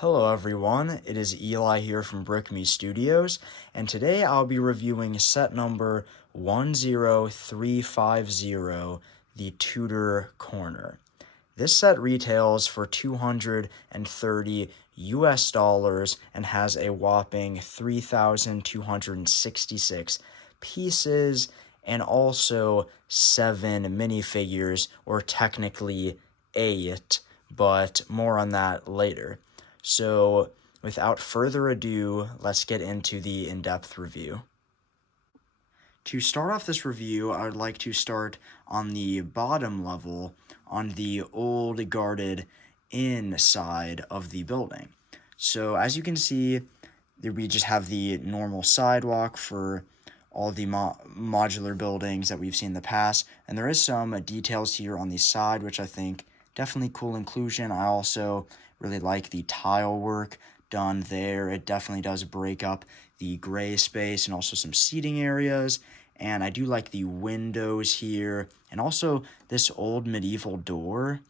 Hello everyone, it is Eli here from Brick Me Studios, and today I'll be reviewing set number 10350, the Tudor Corner. This set retails for $230 US and has a whopping 3,266 pieces and also 7 minifigures, or technically 8, but more on that later. So, without further ado, let's get into the in-depth review. To start off this review, I would like to start on the bottom level, on the old guarded in side of the building. So, as you can see, we just have the normal sidewalk for all the modular buildings that we've seen in the past, and there is some details here on the side, which I think definitely cool inclusion. I also really like the tile work done there. It definitely does break up the gray space and also some seating areas. And I do like the windows here. And also this old medieval door.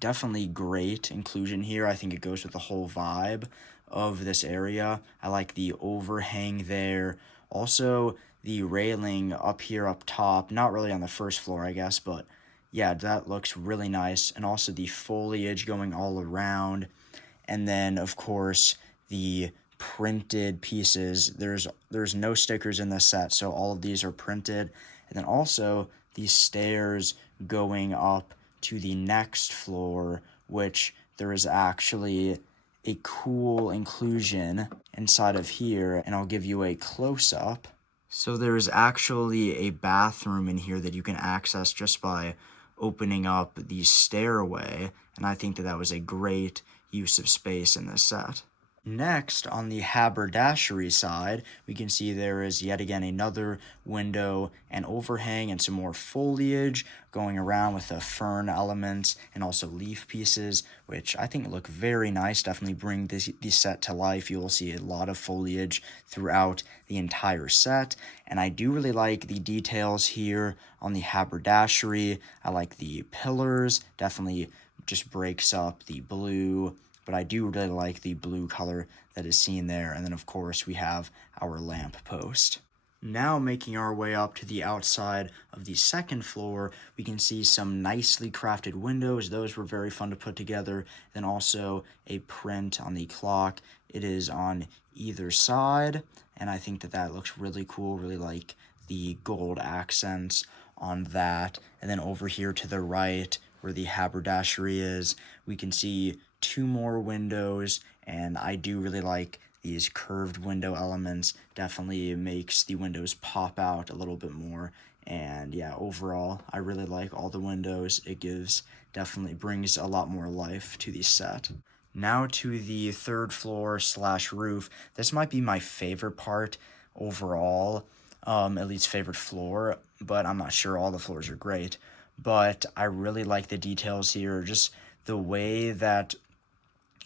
Definitely great inclusion here. I think it goes with the whole vibe of this area. I like the overhang there. Also the railing up here up top. Not really on the first floor, I guess, but yeah, that looks really nice. And also the foliage going all around. And then, of course, the printed pieces. There's no stickers in this set, so all of these are printed. And then also the stairs going up to the next floor, which there is actually a cool inclusion inside of here. And I'll give you a close-up. So there's actually a bathroom in here that you can access just by opening up the stairway, and I think that was a great use of space in this set. Next, on the haberdashery side, we can see there is yet again another window and overhang and some more foliage going around with the fern elements and also leaf pieces, which I think look very nice. Definitely bring this set to life. You will see a lot of foliage throughout the entire set, and I do really like the details here on the haberdashery. I like the pillars. Definitely just breaks up the blue, but I do really like the blue color that is seen there. And then, of course, we have our lamp post. Now, making our way up to the outside of the second floor, we can see some nicely crafted windows. Those were very fun to put together. Then also a print on the clock. It is on either side, and I think that looks really cool. Really like the gold accents on that. And then over here to the right, where the haberdashery is, we can see 2 more windows, and I do really like these curved window elements. Definitely makes the windows pop out a little bit more. And yeah, overall, I really like all the windows. It definitely brings a lot more life to the set. Now to the third floor / roof. This might be my favorite part overall, at least favorite floor, but I'm not sure. All the floors are great, but I really like the details here. Just the way that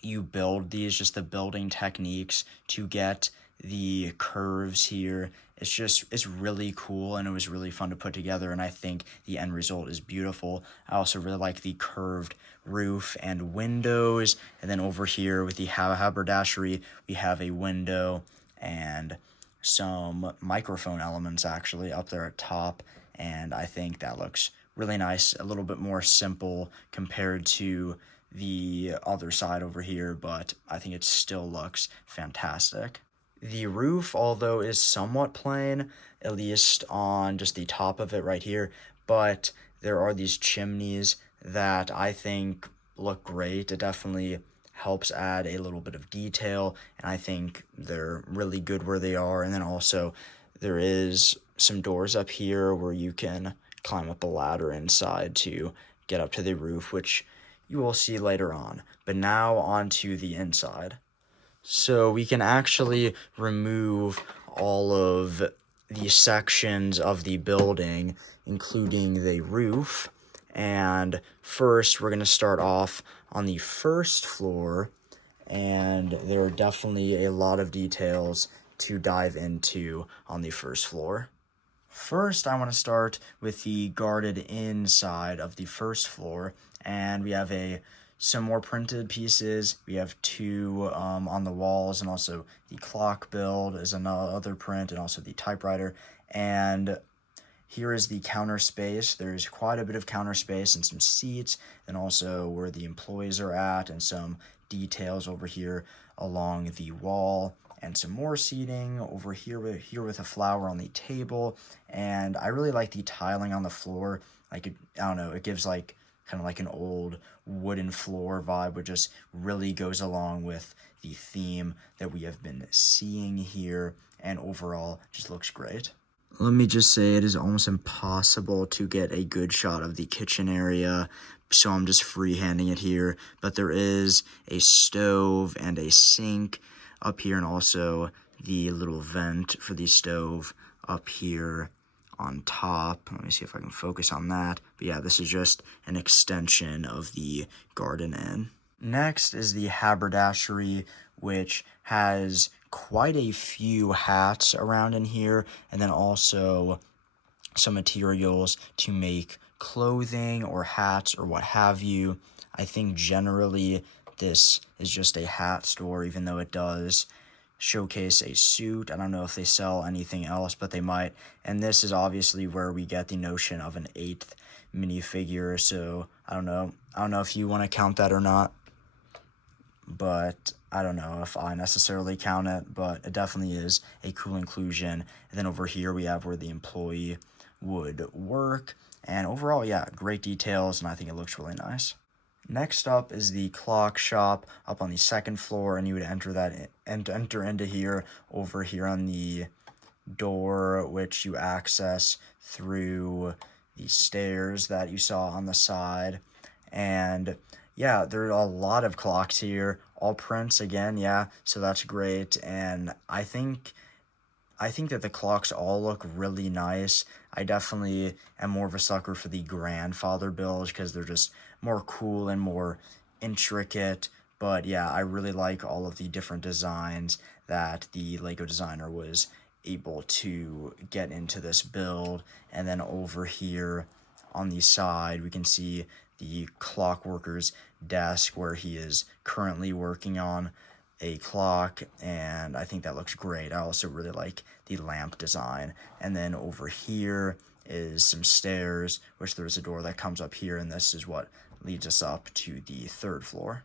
you build these, just the building techniques to get the curves here. It's really cool, and it was really fun to put together, and I think the end result is beautiful. I also really like the curved roof and windows, and then over here with the haberdashery, we have a window and some microphone elements actually up there at top, and I think that looks really nice, a little bit more simple compared to the other side over here, but I think it still looks fantastic. The roof, although is somewhat plain, at least on just the top of it right here, but there are these chimneys that I think look great. It definitely helps add a little bit of detail, and I think they're really good where they are. And then also there is some doors up here where you can climb up a ladder inside to get up to the roof, which you will see later on. But now on to the inside. So we can actually remove all of the sections of the building, including the roof. And first, we're going to start off on the first floor, and there are definitely a lot of details to dive into on the first floor. First, I want to start with the guarded inside of the first floor, and we have a some more printed pieces. We have two on the walls, and also the clock build is another print, and also the typewriter. And here is the counter space. There's quite a bit of counter space and some seats, and also where the employees are at, and some details over here along the wall, and some more seating over here with a flower on the table. And I really like the tiling on the floor. I don't know, it gives like kind of like an old wooden floor vibe, which just really goes along with the theme that we have been seeing here, and overall just looks great. Let me just say, it is almost impossible to get a good shot of the kitchen area, so I'm just freehanding it here. But there is a stove and a sink up here, and also the little vent for the stove up here on top. Let me see if I can focus on that. But yeah, this is just an extension of the garden inn. Next is the haberdashery, which has quite a few hats around in here, and then also some materials to make clothing or hats or what have you. I think generally this is just a hat store, even though it does showcase a suit. I don't know if they sell anything else, but they might. And this is obviously where we get the notion of an 8th minifigure, so I don't know if you want to count that or not, but I don't know if I necessarily count it, but it definitely is a cool inclusion. And then over here we have where the employee would work, and overall, yeah, great details, and I think it looks really nice. Next up is the clock shop up on the second floor, and you would enter into here over here on the door, which you access through the stairs that you saw on the side. And yeah, there are a lot of clocks here, all prints again, yeah, so that's great. And I think that the clocks all look really nice. I definitely am more of a sucker for the grandfather builds because they're just more cool and more intricate. But yeah, I really like all of the different designs that the Lego designer was able to get into this build. And then over here on the side, we can see the clockworker's desk where he is currently working on a clock, and I think that looks great. I also really like the lamp design. And then over here is some stairs, which there's a door that comes up here, and this is what leads us up to the 3rd floor.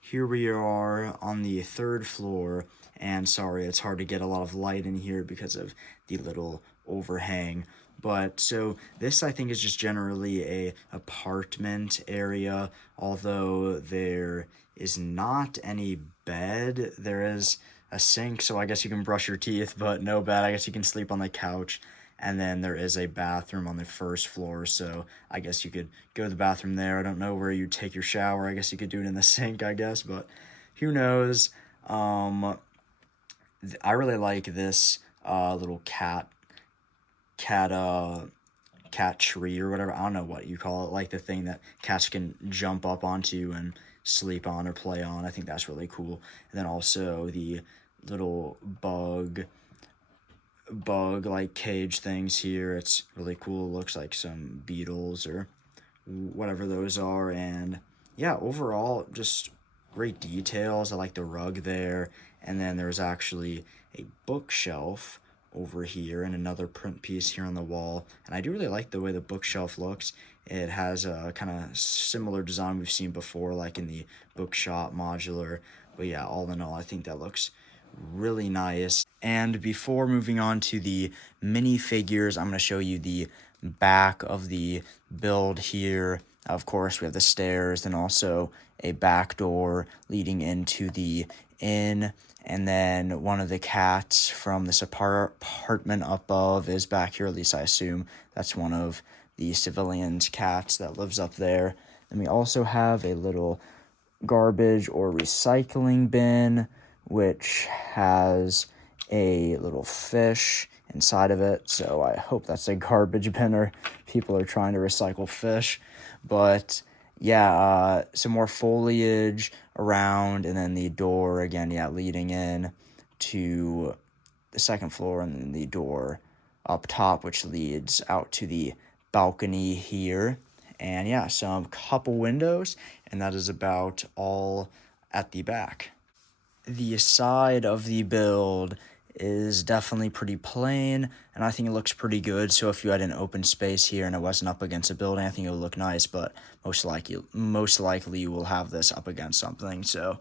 Here we are on the 3rd floor, and sorry, it's hard to get a lot of light in here because of the little overhang. But so this, I think, is just generally a apartment area, although there is not any bed. There is a sink, so I guess you can brush your teeth, but no bed. I guess you can sleep on the couch. And then there is a bathroom on the 1st floor, so I guess you could go to the bathroom there. I don't know where you take your shower. I guess you could do it in the sink, I guess, but who knows. I really like this little cat tree or whatever. I don't know what you call it, like the thing that cats can jump up onto and sleep on or play on. I think that's really cool. And then also the little bug like cage things here. It's really cool. It looks like some beetles or whatever those are. And yeah, overall just great details. I like the rug there. And then there's actually a bookshelf over here and another print piece here on the wall. And I do really like the way the bookshelf looks. It has a kind of similar design we've seen before, like in the bookshop modular. But yeah, all in all, I think that looks really nice. And before moving on to the minifigures, I'm going to show you the back of the build here. Of course, we have the stairs and also a back door leading into the inn. And then one of the cats from this apartment above is back here, at least I assume. That's one of the civilians' cats that lives up there. Then we also have a little garbage or recycling bin, which has a little fish inside of it. So I hope that's a garbage bin or people are trying to recycle fish. But yeah, some more foliage around, and then the door again, yeah, leading in to the 2nd floor, and then the door up top, which leads out to the balcony here. And yeah, some couple windows, and that is about all at the back. The side of the build is definitely pretty plain, and I think it looks pretty good. So if you had an open space here and it wasn't up against a building, I think it would look nice, but most likely you will have this up against something. So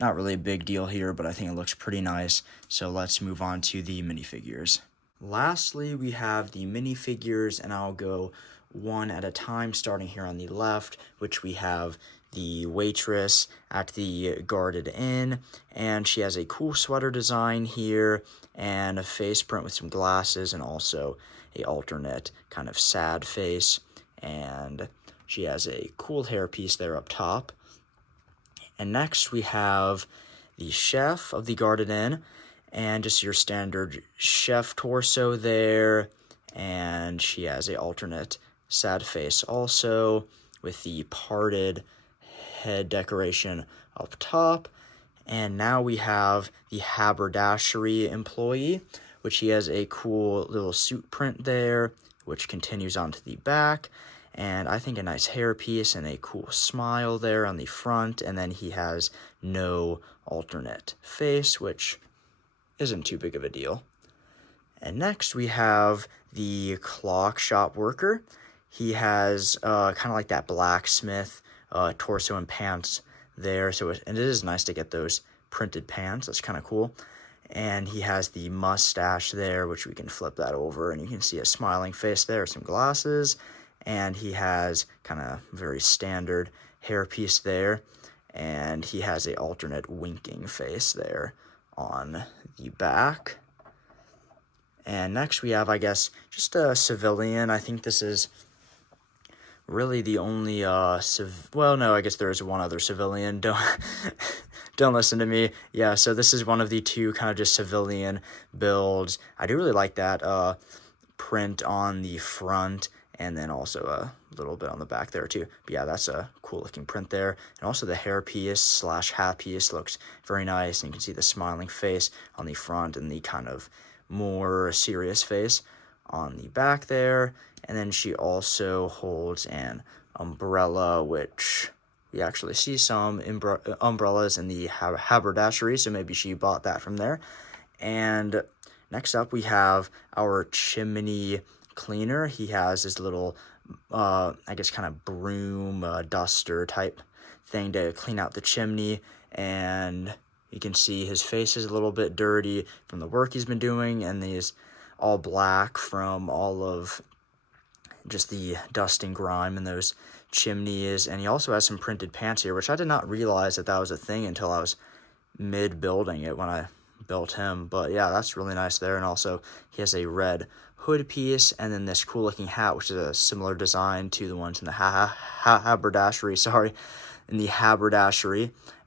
not really a big deal here, but I think it looks pretty nice. So let's move on to the minifigures. Lastly, we have the minifigures, and I'll go one at a time, starting here on the left, which we have the waitress at the Guarded Inn, and she has a cool sweater design here, and a face print with some glasses, and also a alternate kind of sad face, and she has a cool hairpiece there up top. And next we have the chef of the Guarded Inn, and just your standard chef torso there, and she has a alternate sad face also with the parted head decoration up top. And now we have the haberdashery employee, which he has a cool little suit print there, which continues onto the back, and I think a nice hairpiece and a cool smile there on the front, and then he has no alternate face, which isn't too big of a deal. And next we have the clock shop worker. He has kind of like that blacksmith torso and pants there, and it is nice to get those printed pants. That's kind of cool. And he has the mustache there, which we can flip that over, and you can see a smiling face there, some glasses, and he has kind of very standard hairpiece there, and he has a alternate winking face there on the back. And next we have, I guess, just a civilian. I think this is really the only well, no, I guess there is one other civilian. Don't listen to me. Yeah, so this is one of the two kind of just civilian builds. I do really like that print on the front, and then also a little bit on the back there too. But yeah, that's a cool looking print there. And also the hairpiece / hat piece looks very nice, and you can see the smiling face on the front and the kind of more serious face on the back there. And then she also holds an umbrella, which we actually see some umbrellas in the haberdashery, so maybe she bought that from there. And next up we have our chimney cleaner. He has his little I guess kind of broom duster type thing to clean out the chimney, and you can see his face is a little bit dirty from the work he's been doing, and he's all black from all of just the dust and grime in those chimneys. And he also has some printed pants here, which I did not realize that was a thing until I was mid-building it when I built him. But yeah, that's really nice there. And also he has a red hood piece, and then this cool looking hat, which is a similar design to the ones in the haberdashery,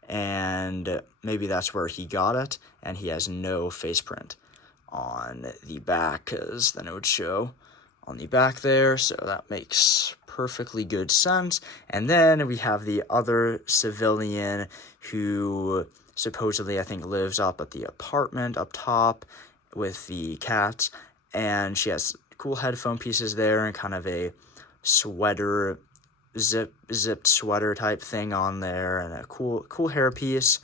and maybe that's where he got it. And he has no face print on the back, because then it would show on the back there, so that makes perfectly good sense. And then we have the other civilian who supposedly, I think, lives up at the apartment up top with the cats, and she has cool headphone pieces there and kind of a sweater, zipped sweater type thing on there, and a cool hairpiece.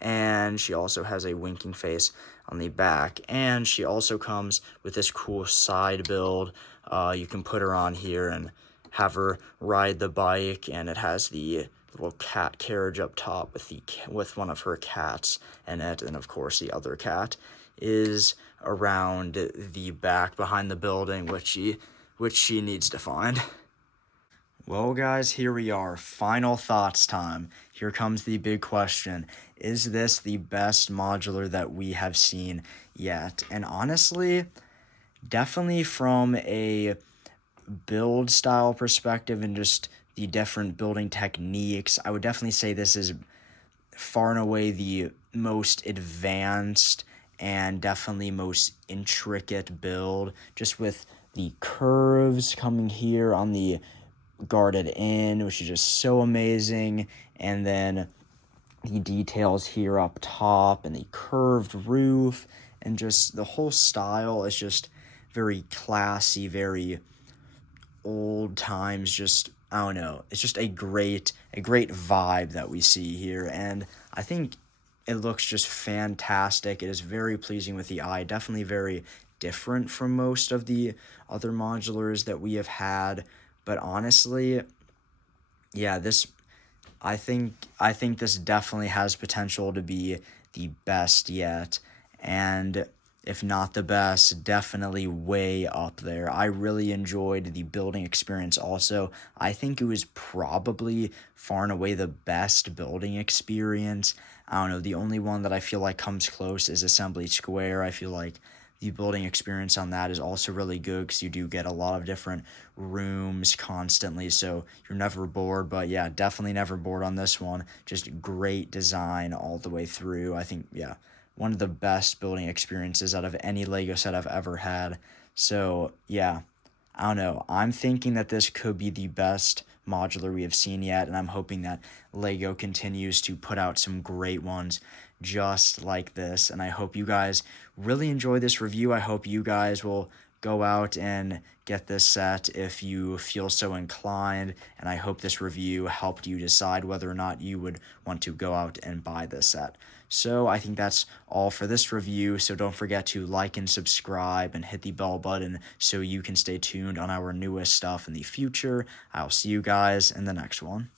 And she also has a winking face on the back, and she also comes with this cool side build. You can put her on here and have her ride the bike, and it has the little cat carriage up top with one of her cats in it, and of course the other cat is around the back behind the building, which she needs to find. Well, guys, here we are. Final thoughts time. Here comes the big question. Is this the best modular that we have seen yet? And honestly, definitely from a build style perspective and just the different building techniques, I would definitely say this is far and away the most advanced and definitely most intricate build, just with the curves coming here on the Guarded Inn, which is just so amazing, and then the details here up top and the curved roof, and just the whole style is just very classy, very old times, just I don't know. It's just a great vibe that we see here, and I think it looks just fantastic. It is very pleasing with the eye. Definitely very different from most of the other modulars that we have had, but honestly, yeah, this I think this definitely has potential to be the best yet, and if not the best, definitely way up there. I really enjoyed the building experience also. I think it was probably far and away the best building experience. I don't know, the only one that I feel like comes close is Assembly Square. I feel like the building experience on that is also really good because you do get a lot of different rooms constantly, so you're never bored. But yeah, definitely never bored on this one. Just great design all the way through. I think, yeah, one of the best building experiences out of any Lego set I've ever had. So yeah, I don't know. I'm thinking that this could be the best modular we have seen yet, and I'm hoping that Lego continues to put out some great ones just like this. And I hope you guys really enjoy this review. I hope you guys will go out and get this set if you feel so inclined. And I hope this review helped you decide whether or not you would want to go out and buy this set. So I think that's all for this review. So don't forget to like and subscribe and hit the bell button so you can stay tuned on our newest stuff in the future. I'll see you guys in the next one.